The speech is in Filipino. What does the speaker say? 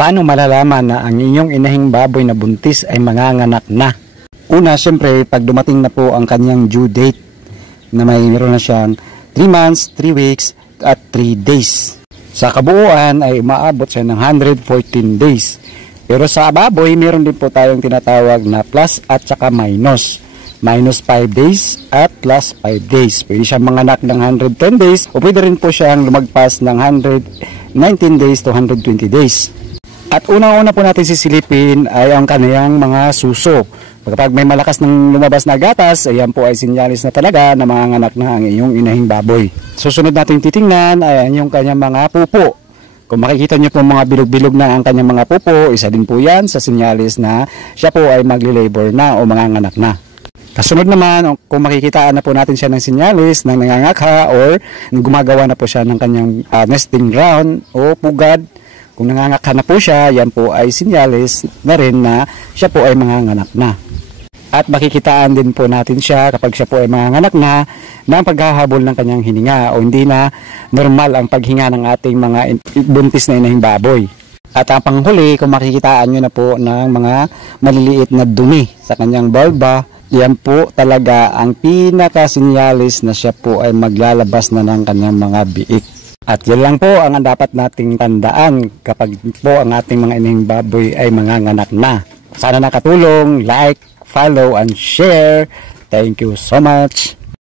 Paano malalaman na ang inyong inahing baboy na buntis ay manganganak na? Una, syempre, pag dumating na po ang kanyang due date na mayroon na siyang 3 months, 3 weeks, at 3 days. Sa kabuuan ay umaabot siya ng 114 days. Pero sa baboy, meron din po tayong tinatawag na plus at saka minus. Minus 5 days at plus 5 days. Pwede siyang manganak ng 110 days o pwede rin po siyang lumagpas ng 119 days to 120 days. At unang-una po natin sisilipin ay ang kaniyang mga suso. Kapag may malakas ng lumabas na gatas, ayan po ay sinyalis na talaga na manganganak na ang iyong inahing baboy. Susunod natin titingnan ay yung kanyang mga pupo. Kung makikita nyo po mga bilog-bilog na ang kanyang mga pupo, isa din po yan sa sinyalis na siya po ay magli-labor na o manganganak na. Kasunod naman, kung makikitaan na po natin siya ng sinyalis ng nangangakha or gumagawa na po siya ng kanyang nesting ground o pugad, kung nangangakha na po siya, yan po ay sinyalis na rin na siya po ay manganganak na. At makikitaan din po natin siya kapag siya po ay manganganak na ng paghahabol ng kanyang hininga o hindi na normal ang paghinga ng ating mga buntis na inahing baboy. At ang panghuli, kung makikitaan nyo na po ng mga maliliit na dumi sa kanyang vulva, yan po talaga ang pinaka-sinyalis na siya po ay maglalabas na ng kanyang mga biik. At yan lang po ang dapat nating tandaan kapag po ang ating mga inahing baboy ay manganganak na. Sana nakatulong, like, follow, and share. Thank you so much.